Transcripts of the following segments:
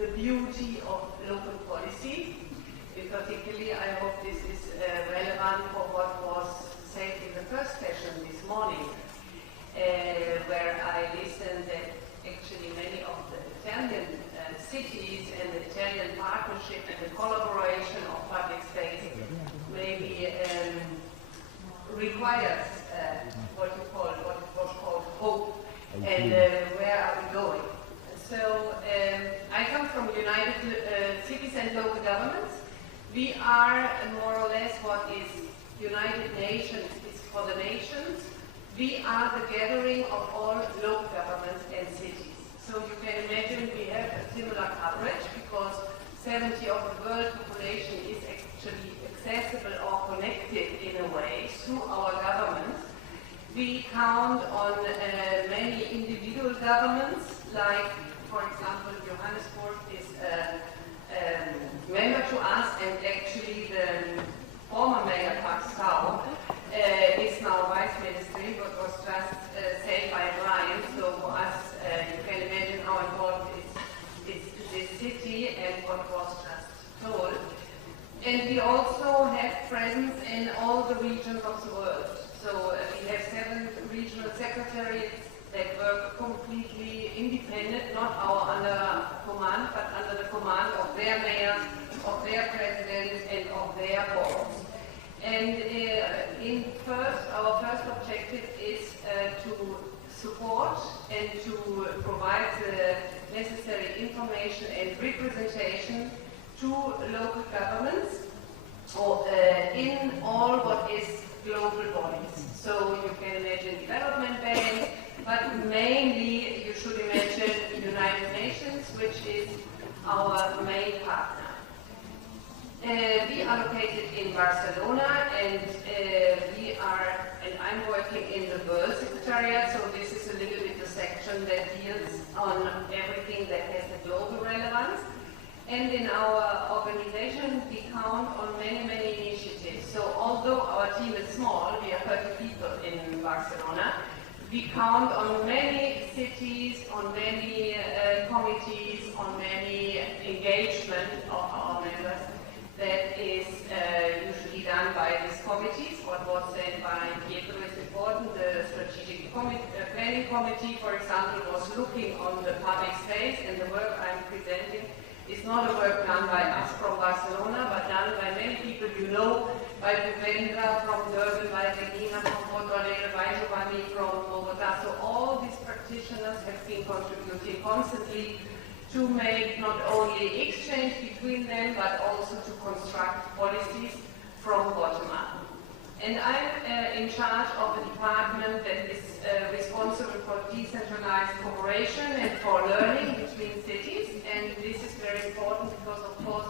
the beauty of local policy. Particularly, I hope this is relevant for what was said in the first session this morning, where I listened that actually many of the Italian cities and the Italian partnership and the collaboration of public space maybe requires what was called hope, and where are we going? So I come from United Cities and Local Governments. We are more or less what is United Nations is for the nations. We are the gathering of all local governments and cities. So you can imagine we have a similar coverage because 70% of the world population is actually accessible or connected in a way through our governments. We count on many individual governments, like, for example, Johannesburg is member to us, and actually the former mayor, Paxau, is now vice minister, but was just said by Brian. So for us, you can imagine how important is this city and what was just told. And we also have presence in all the regions of the world. So we have 7 regional secretariats that work completely independent, not under command, but under the command of their mayors, of their presidents, and of their boards. And our first objective is to support and to provide the necessary information and representation to local governments in all what is global bodies. So you can imagine development banks, but mainly you should imagine United Nations, which is our main partner. We are located in Barcelona, and I'm working in the World Secretariat, so this is a little bit the section that deals on everything that has a global relevance. And in our organization, we count on many, many initiatives. So although our team is small, we are 30 people in Barcelona, we count on many cities, on many committees, on many engagement of our members that is usually done by these committees. What was said by Pietro is important. The Strategic Planning Committee, for example, was looking on the public space, and the work I'm presenting is not a work done by us from Barcelona, but done by many people you know, by Bhupendra from Durban, by Regina from Porto Alegre, by Giovanni from Bogota. So all these practitioners have been contributing constantly to make not only exchange between them, but also to construct policies from bottom up. And I'm in charge of a department that is responsible for decentralized cooperation and for learning between cities. And this is very important because, of course,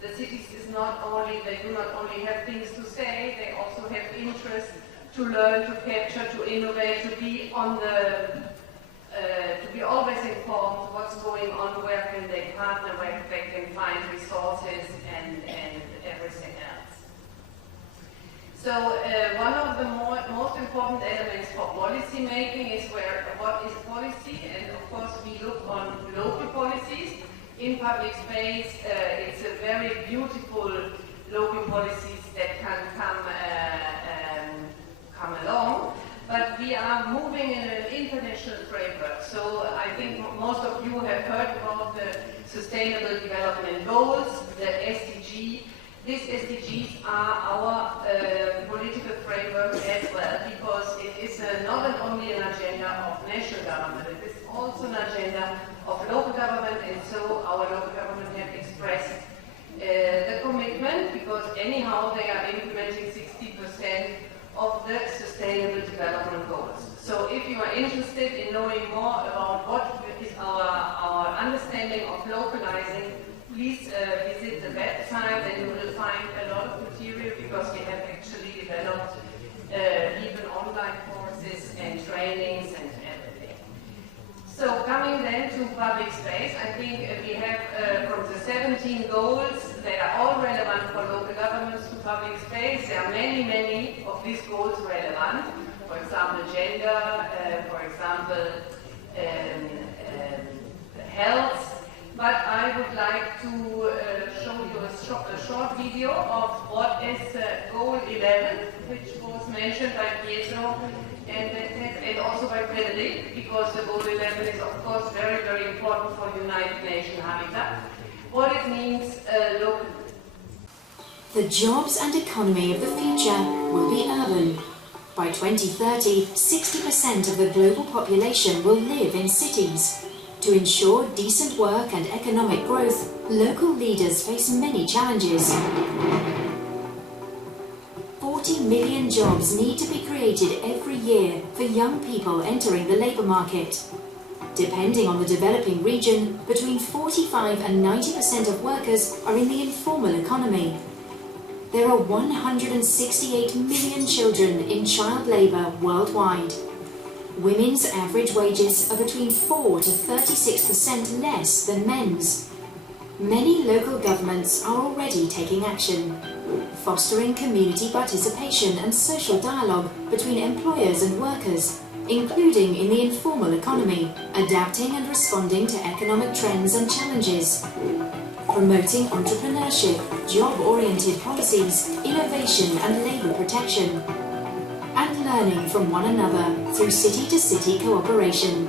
the cities they do not only have things to say, they also have interest to learn, to capture, to innovate, to be on the to be always informed what's going on, where can they partner, where they can find resources and everything else. So one of the most important elements for policy making is what is policy, and of course we look on local policies. In public space, it's a very beautiful local policies that can come along. But we are moving in an international framework. So I think most of you have heard about the Sustainable Development Goals, the SDG. These SDGs are our political framework as well, because it is not only an agenda of national government, it is also an agenda of local government, and so our local government have expressed the commitment, because anyhow they are implementing 60% of the Sustainable Development Goals. So if you are interested in knowing more about what is our understanding of localizing, please visit the website, and you will find a lot of material, because we have actually developed even online courses and trainings and everything. So coming then to public space, I think we have from the 17 goals that are all relevant for local governments to public space, there are many, many of these goals relevant. For example, gender, for example, health. But I would to show you a short video of what is Goal 11, which was mentioned by Pietro and also by Frederic, because the Goal 11 is of course very, very important for United Nations Habitat. What it means locally. The jobs and economy of the future will be urban. By 2030, 60% of the global population will live in cities. To ensure decent work and economic growth, local leaders face many challenges. 40 million jobs need to be created every year for young people entering the labour market. Depending on the developing region, between 45 and 90% of workers are in the informal economy. There are 168 million children in child labour worldwide. Women's average wages are between 4 to 36% less than men's. Many local governments are already taking action, fostering community participation and social dialogue between employers and workers, including in the informal economy, adapting and responding to economic trends and challenges, promoting entrepreneurship, job-oriented policies, innovation and labour protection, and learning from one another through city-to-city cooperation.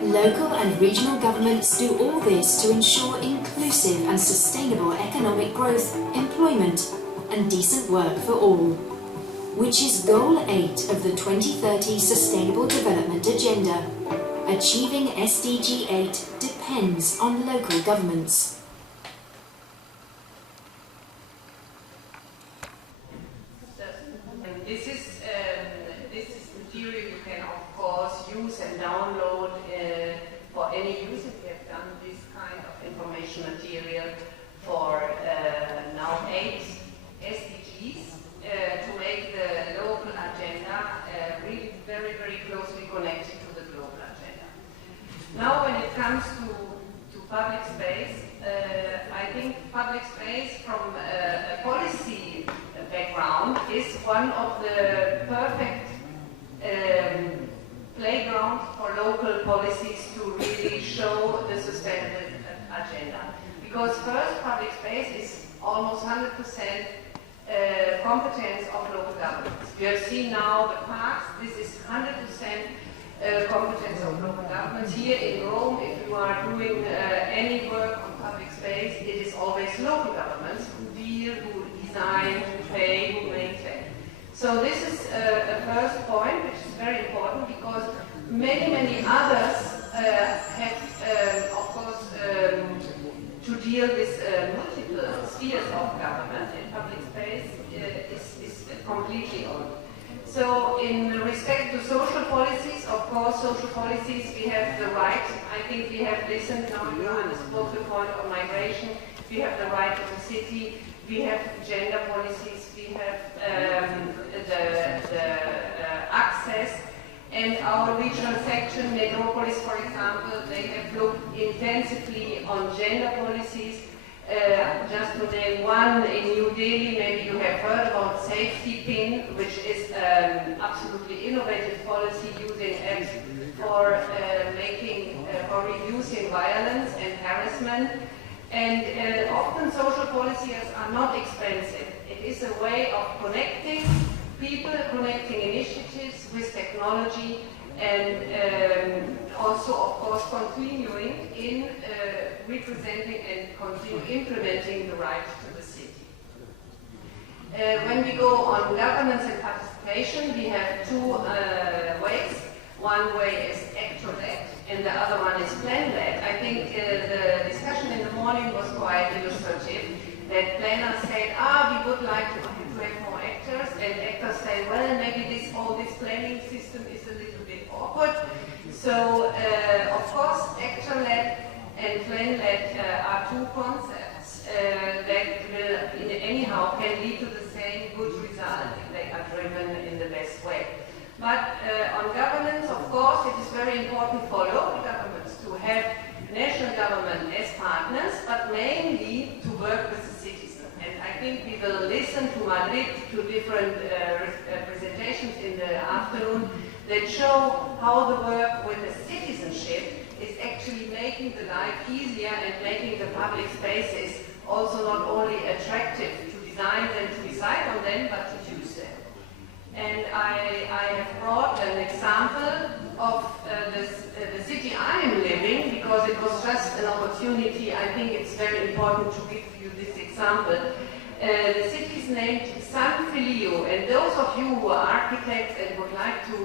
Local and regional governments do all this to ensure inclusive and sustainable economic growth, employment, and decent work for all, which is Goal 8 of the 2030 Sustainable Development Agenda. Achieving SDG 8 depends on local governments. This is material you can of course use and download for any use. We have done this kind of information material for now 8 SDGs to make the local agenda really very, very closely connected to the global agenda. Now when it comes to public space, I think public space from a policy background is one of the perfect playgrounds for local policies to really show the sustainable agenda. Because first, public space is almost 100% competence of local governments. We have seen now the parks, this is 100% competence of local governments. Here in Rome, if you are doing any work on public space, it is always local governments who deal, who design, who pay, who maintain. So this is a first point, which is very important because many others have, of course, to deal with multiple spheres of government, and public space is completely own. So in respect to social policies, of course, social policies, we have the right, I think we have listened now, Johannes spoke the point of migration, we have the right of the city, we have gender policies, we have the access, and our regional section, Metropolis, for example, they have looked intensively on gender policies. Just to name one, in New Delhi, maybe you have heard about Safety Pin, which is absolutely innovative policy using apps for for reducing violence and harassment. And often social policies are not expensive. It is a way of connecting people, connecting initiatives with technology, and also, of course, continuing in representing and continue implementing the right to the city. When we go on governance and participation, we have two ways. One way is act-to-led, and the other one is plan-led. I think the discussion in the morning was quite illustrative, that planners said, we would like to have more actors, and actors say, well, maybe this planning system is a little bit awkward. So, of course, actor-led and plan-led are two concepts that will, anyhow, can lead to the same good result if they are driven in the best way. But on governance, of course, it is very important for local governments to have national government as partners, but mainly to work with the citizen. And I think we will listen to Madrid, to different presentations in the afternoon that show how the work with the citizenship is actually making the life easier and making the public spaces also not only attractive to design them, to decide on them, but to use them. And I have brought an example of the city I am living, because it was just an opportunity. I think it's very important to give you this example. The city is named San Filio, and those of you who are architects and would like to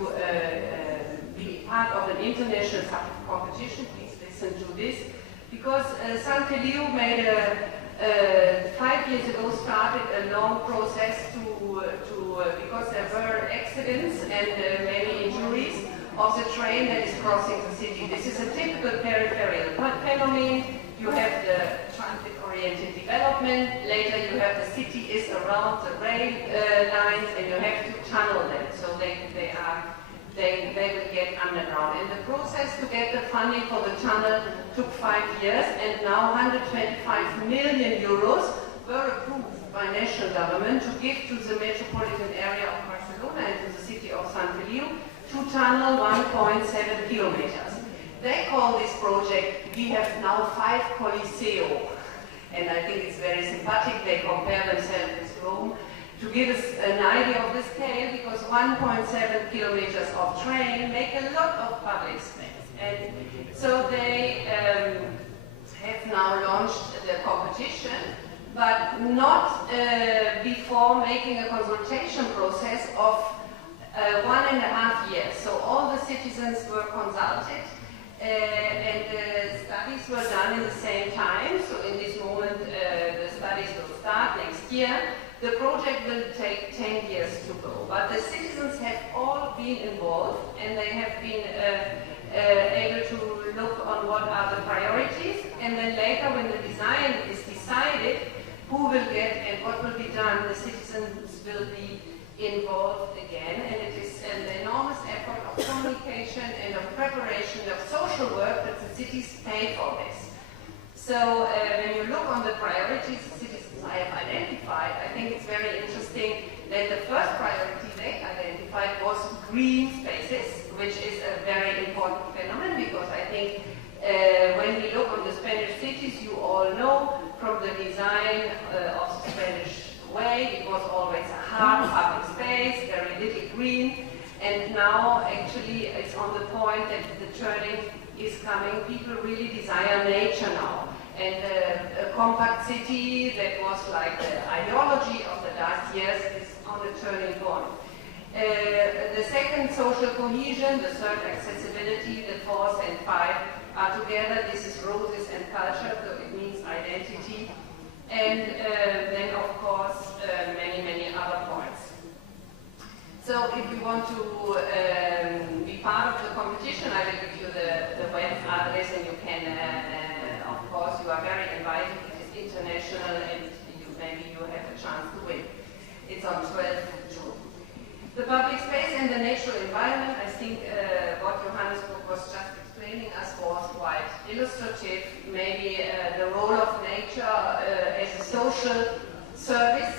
be part of an international competition, please listen to this, because San Filio made 5 years ago started a long process because there were accidents and many injuries of the train that is crossing the city. This is a typical peripheral phenomenon. You have the transit-oriented development. Later you have the city is around the rail lines, and you have to tunnel them, so they will get underground. And the process to get the funding for the tunnel took 5 years, and now 125 million euros were approved by national government to give to the metropolitan area of Barcelona and to the city of San Feliu to tunnel 1.7 kilometers. They call this project, we have now 5 Coliseo, and I think it's very sympathetic. They compare themselves with Rome to give us an idea of the scale, because 1.7 kilometers of train make a lot of public space. And so they have now launched the competition, but not before making a consultation process of 1.5 years. So all the citizens were consulted, and the studies were done in the same time. So in this moment, the studies will start next year. The project will take 10 years to go, but the citizens have all been involved, and they have been able to look on what are the priorities, and then later when the design is decided, who will get and what will be done, the citizens will be involved again, and it is an enormous effort of communication and of preparation of social work that the cities pay for this. So when you look on the priorities the citizens I have identified, I think it's very interesting that the first priority they identified was green spaces, which is a very important phenomenon, because I think when we look on the Spanish cities, you all know from the design of the Spanish way, it was always a hard public space, very little green, and now actually it's on the point that the turning is coming. People really desire nature now. And a compact city that was like the ideology of the last years is on the turning point. The second, social cohesion. The third, accessibility. The fourth and 5 are together. This is roses and culture, so it means identity. And then, of course, many, many other points. So if you want to be part of the competition, I will give you the web address, and you can of course, you are very invited. It is international, and maybe you have a chance to win. It's on 12th of June. The public space and the natural environment, I think what Johannes was just explaining us was quite illustrative. Maybe the role of nature as a social service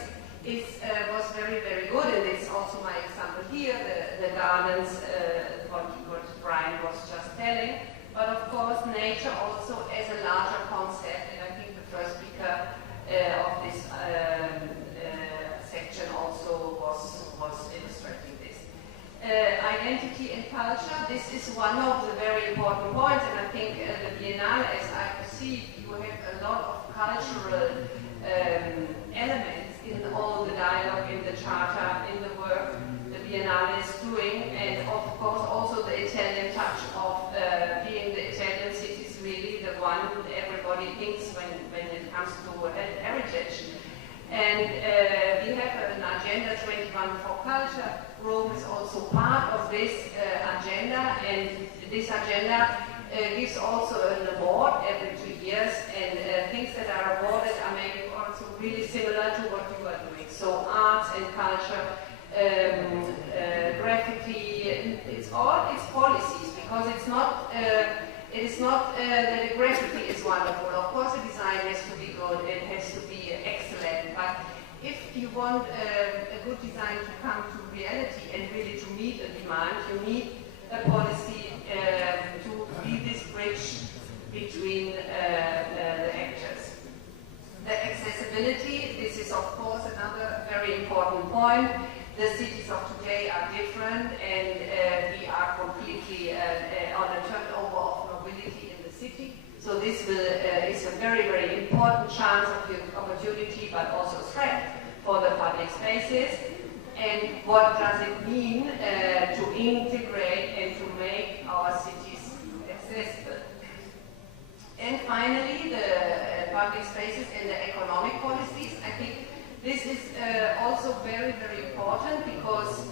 was very, very good, and it's also my example here, the gardens, what Brian was just telling. But of course, nature also as a larger concept, and I think the first speaker of this section also was illustrating this. Identity and culture, this is one of the very important points, and I think the Biennale, as I perceive, you have a lot of cultural elements in all the dialogue, in the charter, in the work the Biennale is doing, and of course also the Italian touch of being the Italian cities really the one everybody thinks when it comes to heritage. And we have an agenda 21 for culture. Rome is also part of this agenda, and this agenda gives also an award every 2 years, and things that are awarded are maybe also really similar to what you are doing. So arts and culture, graffiti, it's policies, because it's not it is not that the graffiti is wonderful. Of course the design has to be good, it has to be excellent, but if you want a good design to come to reality and really to meet a demand, you need a policy to be this bridge between the actors. The accessibility, this is of course another very important point. The cities of today are different, and we are completely on a turnover of mobility in the city. So this is a very, very important chance of opportunity, but also threat for the public spaces. And what does it mean to integrate and to make our cities accessible? And finally, the public spaces and the economic policies. I think this is also very, very important, because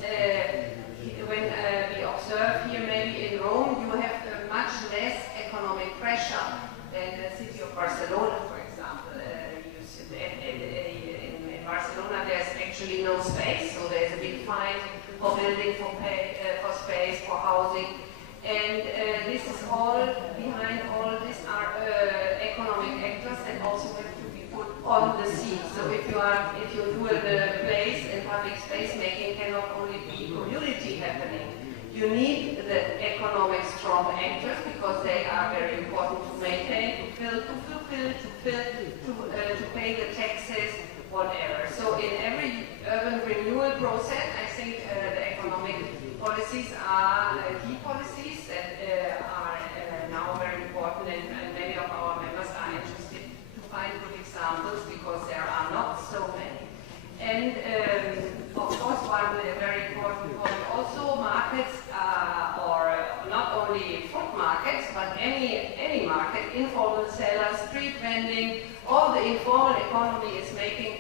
when we observe here, maybe in Rome, you have much less economic pressure than the city of Barcelona, for example. In Barcelona, there's actually no space, so there's a big fight for building, for space, for housing. And this is all, behind all this are economic actors, and also have to be put on the seat. So if you do a place and public space making cannot only be community happening. You need the economic strong actors, because they are very important to maintain, to pay the taxes, whatever. So in every urban renewal process, I think the economic policies are key policies that are now very important, and many of our members are interested to find good examples, because there are not so many. And of course, one very important point also, markets or not only food markets, but any market, informal sellers, street vending, all the informal economy is making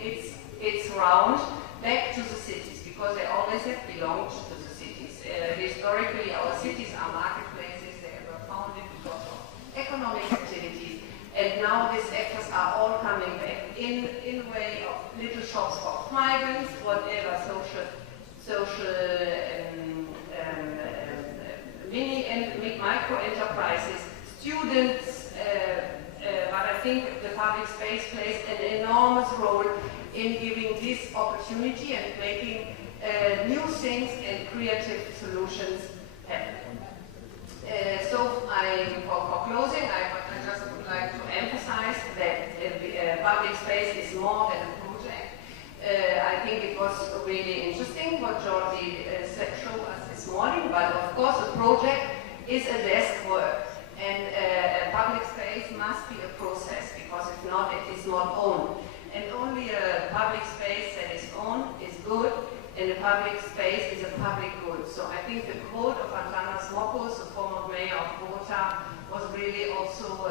its round back to the cities, because they always have belonged to the cities. Historically, our cities are marketplaces. They were founded because of economic activities, and now these actors are all coming back in way of little shops for migrants, whatever, social mini and micro enterprises, students, but I think the public space plays an enormous role in giving this opportunity and making new things and creative solutions happen. So for closing, I just would like to emphasize that public space is more than a project. I think it was really interesting what Jordi showed us this morning, but of course a project is a desk work, and a public space must be a process, because if not, it is not owned. And only a public space that is owned is good, and a public space is a public good. So I think the quote of Antanas Mokos, the former mayor of Bogota, was really also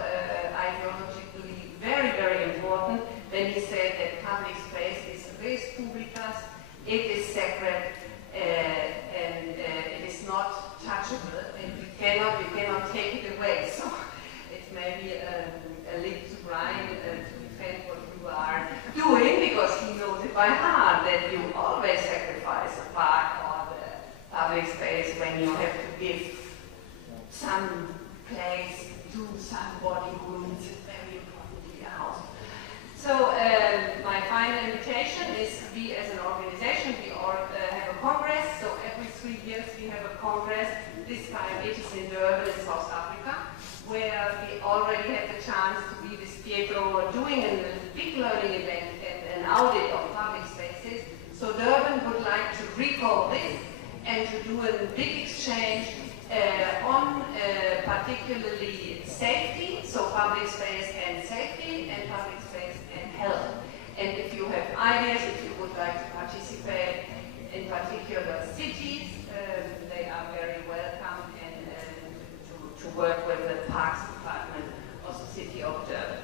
ideologically very, very important when he said that public space is res publicas, it is sacred, and it is not touchable, and you cannot take it away. So it's maybe a link to Brian to defend what you are doing, because he knows it by heart that you always sacrifice a park or the public space when you have to give some place to somebody who needs it, very importantly, a house. So my final invitation is we as an organization, we all have a congress. So every 3 years we have a congress. This time it is in Durban in South Africa, where we already had the chance to be with Pietro doing a big learning event and an audit of public spaces. So Durban would like to recall this and to do a big exchange on particularly safety, so public space and safety, and public space and health. And if you have ideas, if you would like to participate in particular cities, they are very welcome, and to work with the Parks Department of the City of Durban.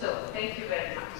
So thank you very much.